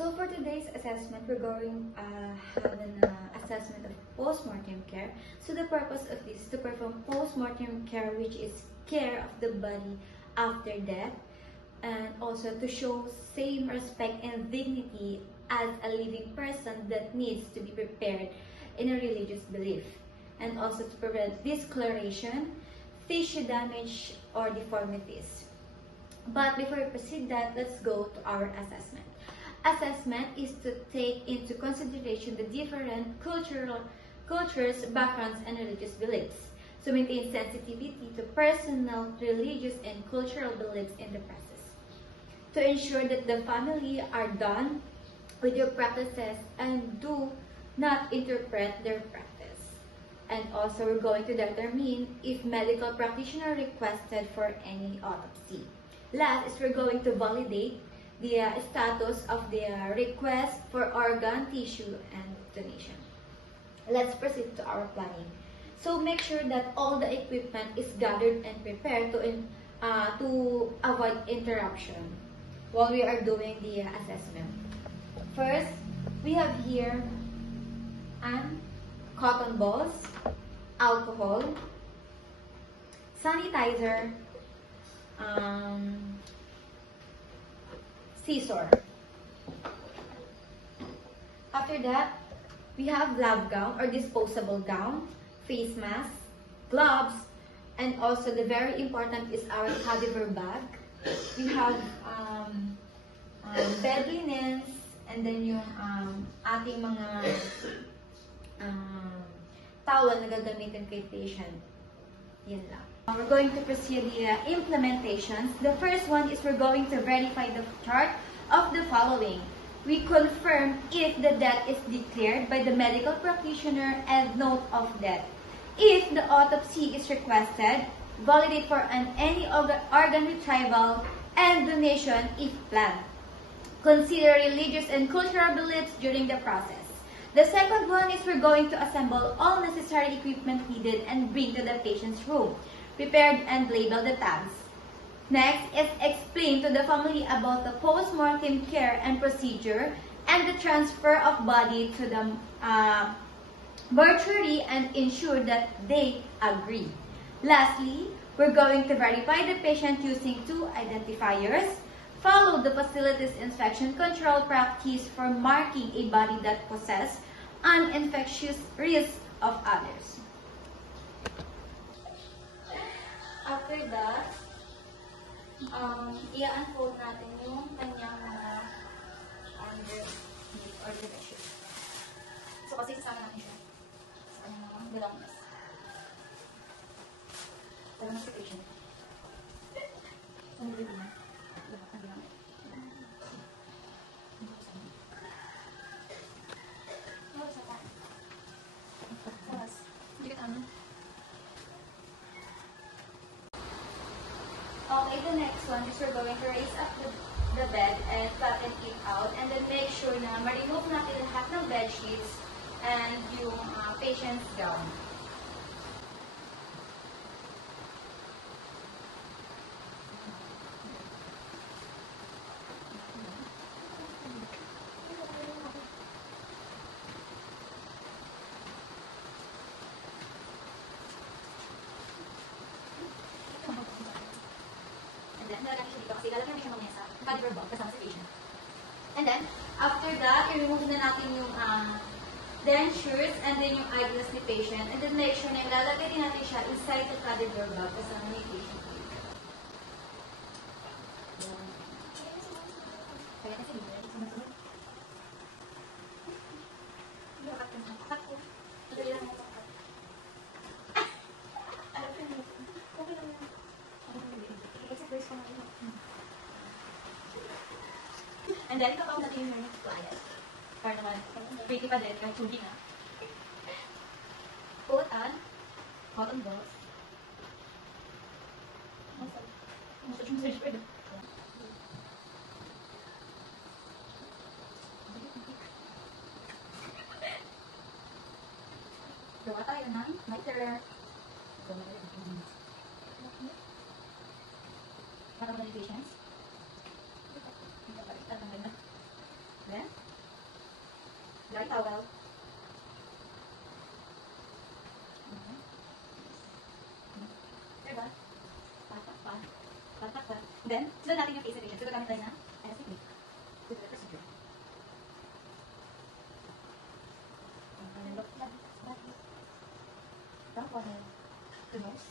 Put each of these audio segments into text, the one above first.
So for today's assessment, we're going to have an assessment of post-mortem care. So the purpose of this is to perform post-mortem care, which is care of the body after death, and also to show same respect and dignity as a living person that needs to be prepared in a religious belief, and also to prevent discoloration, tissue damage, or deformities. But before we proceed that, let's go to our assessment. Assessment is to take into consideration the different cultures, backgrounds, and religious beliefs. So maintain sensitivity to personal, religious, and cultural beliefs in the process. To ensure that the family are done with your practices and do not interpret their practice. And also we're going to determine if medical practitioner requested for any autopsy. Last is we're going to validate the status of the request for organ, tissue, and donation. Let's proceed to our planning. So make sure that all the equipment is gathered and prepared to avoid interruption while we are doing the assessment. First, we have here cotton balls, alcohol, sanitizer, scissor. After that, we have lab gown or disposable gown, face mask, gloves, and also the very important is our cadaver bag. We have bed linens, and then yung ating mga towel na gagamitin kay patient. Yan lang. We're going to proceed the implementations. The first one is we're going to verify the chart of the following. We confirm if the death is declared by the medical practitioner and note of death. If the autopsy is requested, validate for any organ retrieval and donation if planned. Consider religious and cultural beliefs during the process. The second one is we're going to assemble all necessary equipment needed and bring to the patient's room. Prepared and label the tabs. Next is explain to the family about the post-mortem care and procedure and the transfer of body to the mortuary and ensure that they agree. Lastly, we're going to verify the patient using two identifiers. Follow the facility's infection control practice for marking a body that possesses an infectious risk of others. After that, i-unfold natin yung kanyang mga underneath or direction. So kasi sasama natin siya sa kanyang mga belongings. Tara na sa patient. Ano rin na? Okay, the next one is we're going to raise up the bed and flatten it out, and then make sure na ma-remove natin lahat ng bed sheets and yung patient's gown. Nalagyan siya dito kasi lalagyan siya mamaya sa cadaver bag kasama sa patient. And then, after that, i-remove na natin yung dentures and then yung eyeglass ni patient. And then make sure na ilalagay din natin siya inside the cadaver bag kasama ni patient. Kaya kasi dito. And then, kapag natin yung client, para naman, pretty pa din, kahit chubby na. Put on cotton balls. Gawa tayo ng lighter. Para ba patients? Then, Dry towel. Diba? Patak pa. Patak pa. Then, sunod natin yung face patient. So, gagamit tayo na elastic band. To do the procedure. Down forehead. The nose.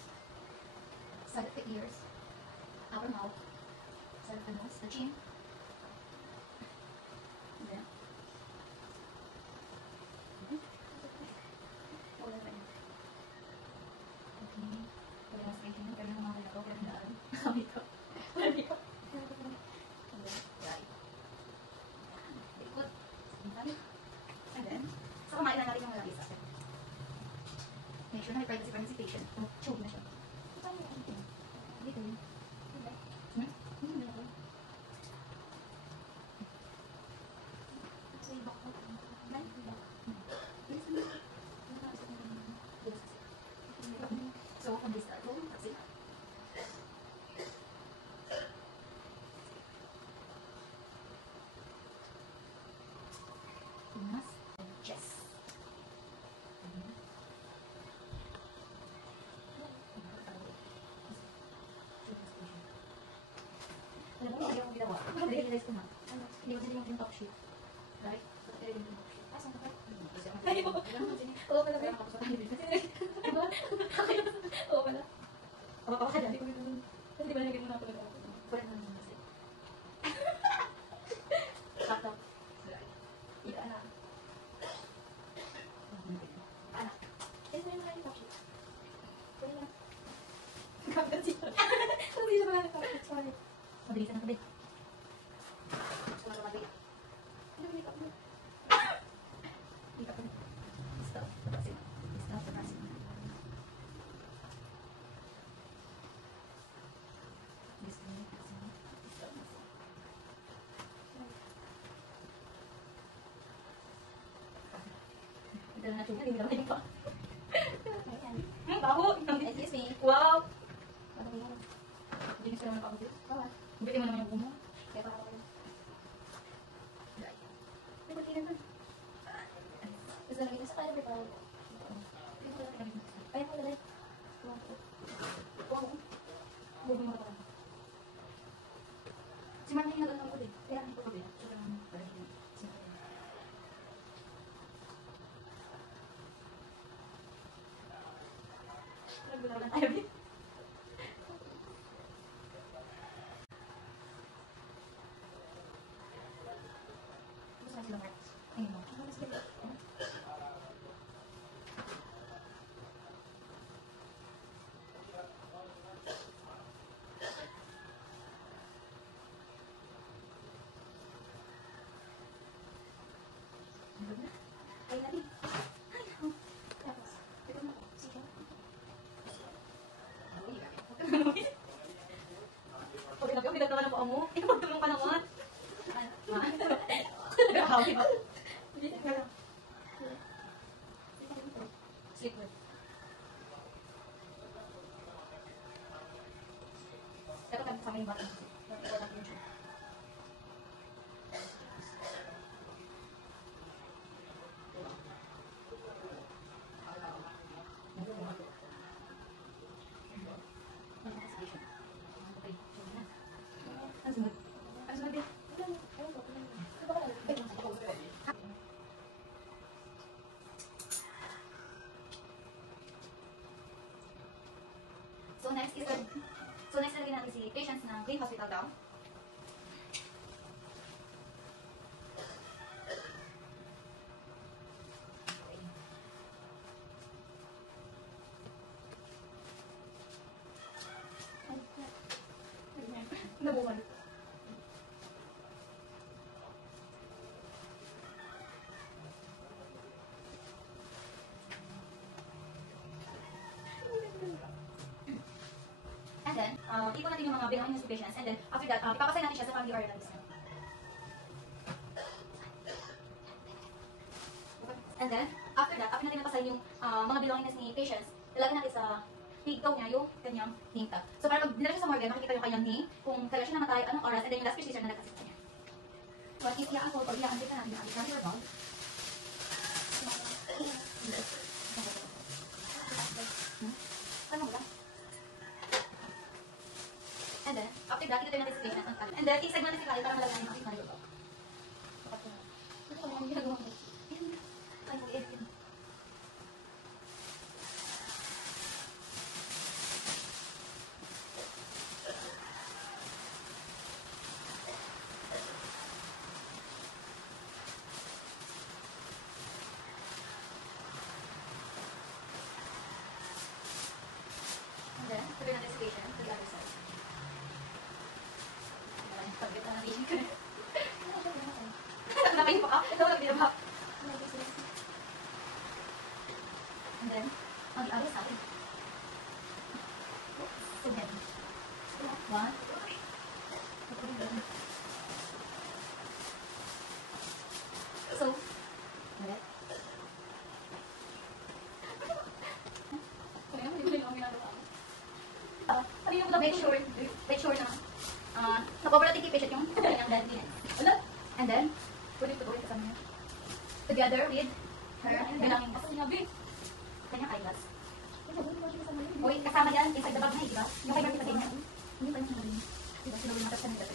Side of the ears. Upper mouth. Side of the nose. The chin. Then. Wala pa yun. Okay. Wala na sa akin. Kaya naman mga ko. Kaya daan. Kami ito. Wala dito. And then, right. Ikot. And then, so kumain na natin yung malapis. Make sure na may pregnancy patient. Choke na siya. Dito yun. So, from this side, that's it. Mas chest. Alam mo, hindi ako ginawa. Realize ko na. Hindi ko din yung top sheet. Right? Saan ka pa? Oo pala ba? Oo pala. Oo ka dyan. Hindi ba naging mo na ako nag-ako? Wala na naman kasi. Laptop. Ika na. Anak. Eh, may mga yung top sheet. Wala na. Kapag siya. Hindi siya mga top sheet. Sorry. Mabilisan na kabit. Sumatawag. Ano ba yung mo? Ika pa. Stop. Tapasin. Stop. Tapasin. Ito na natin. Hindi naman pa. Baho. Excuse me. Wow. Hindi siya naman pa-update. Buti mo naman yung bumo. Kaya pa ako. May buti na doon. Gusto na sa kaya pa. Ay, ako lalay. Buti mo na pa. Si Marlene nag-ano ko din. Kaya ako ko din. Nagbulan tayo din. Ay, natin. Tapos, ito na. Sige. Pag pinagtawa na po mo, ipagtulong ka naman. Nag-ahawin ako. Sleep well. Ito kami sa akin yung bata. So next lagyan natin si patients ng clean hospital gown. Nabukan. And then, ipon natin yung mga bilangin niya sa patients. And then, after that, ipapasay natin siya sa family order natin. And then, after that, after natin napasay yung mga belongings ni patients, ilagay natin sa higtaw niya yung kanyang name tag. So, para pag dinala siya sa morgue, makikita yung kanyang name, kung kaya siya namatay, anong oras, and then yung last procedure na nagkasip niya. But if iyaan po, pag iyaan din na natin, ang family order, then, i-segment natin si Kyle para malalaman natin kung ano ba. Ito ko yung ginagawa ko. Ay, mag-edit. Then, sabi natin sa patient, to the other side. Pag-bit na natin ka. Nakain pa ka? Ito wala pinabak. And then, mag-i-ayos natin. So, then, 1. So, ulit. Make sure na napoverty kay patient yung kanyang deadliness. Ulit. And then, pwede ito gawin kasama niya. Together with her bilangin kasi sinabi. Kanyang eyeglass. Uy, kasama yan inside the bag na, diba? Yung kay Barbie niya. Hindi pa yung sinabi niya. Diba, sinabi natin sa nila.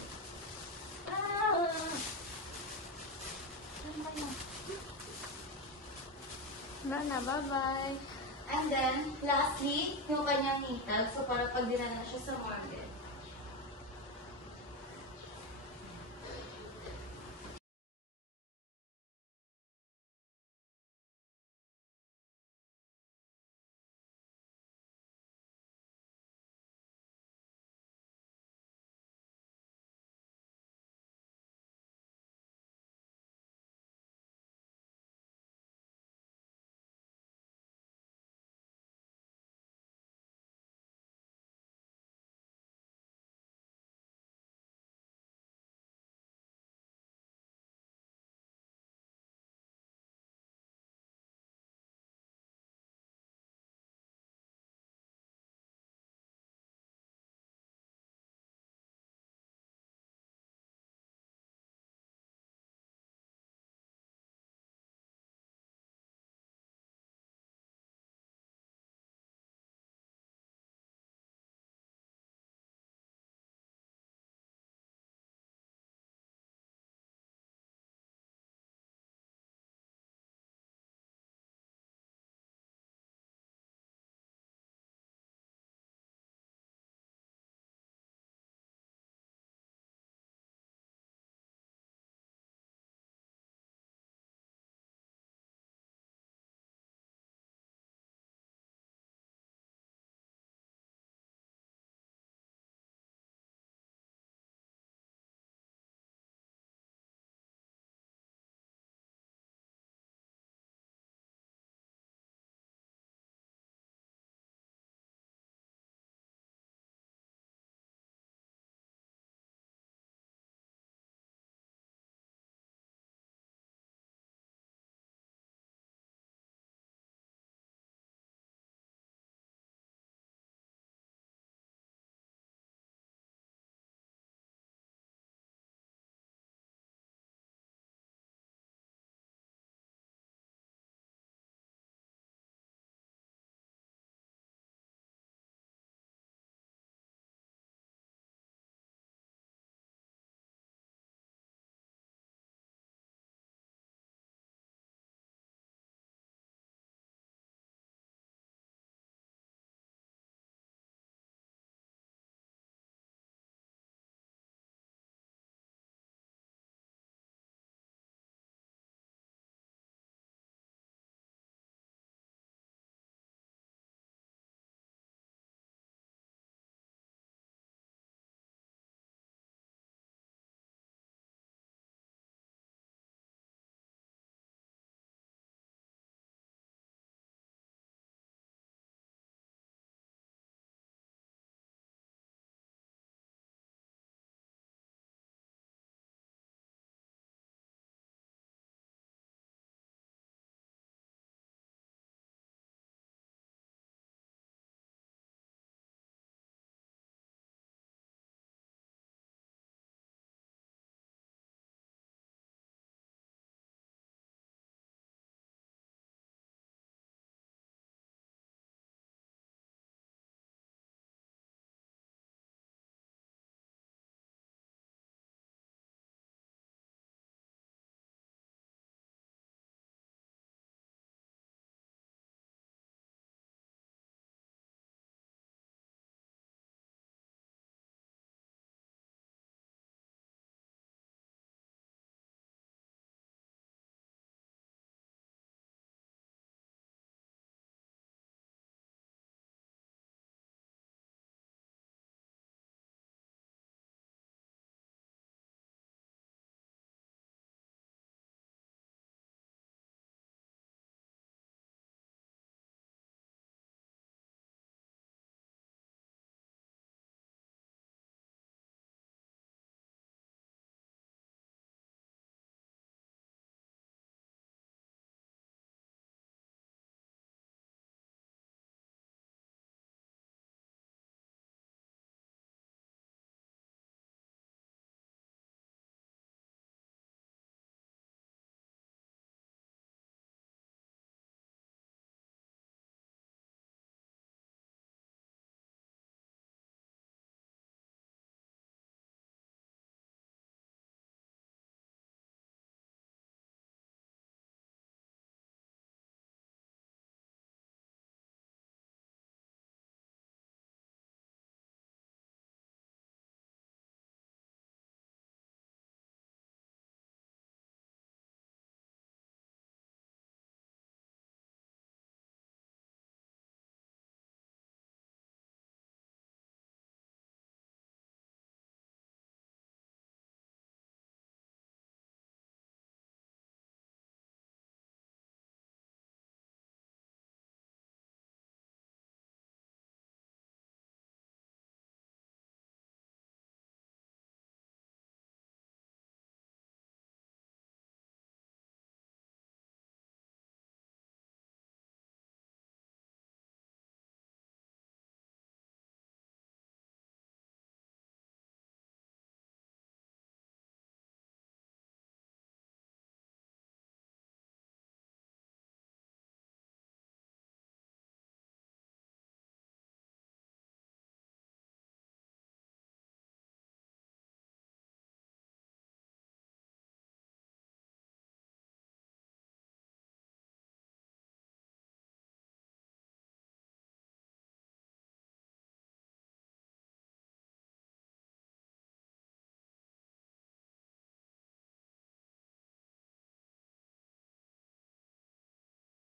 Wala na, bye-bye. And then, lastly, yung kanyang hitag. So, para pag dinala na siya sa morgue,